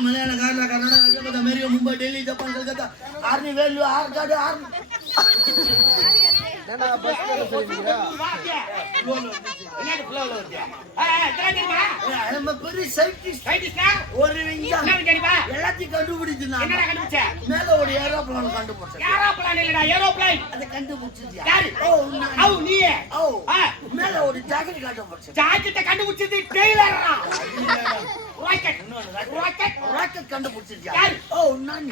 மலையாள காரல கர்நாடகா மெரிய மும்பை டெல்லி ஜப்பான் கல்கத்தா ஆர்மி வேலு ஆர்காடு ஆர்மி எல்லாத்தையும் கண்டுபிடிச்சு மேல ஒரு ஏரோப்ளான் கண்டுபிடிச்சேன் மேல ஒரு ஜாக்கெட் கண்டுபிடிச்சது ராக்கெட் கண்டுபிடிச்சிருக்கியா? ஓ நான்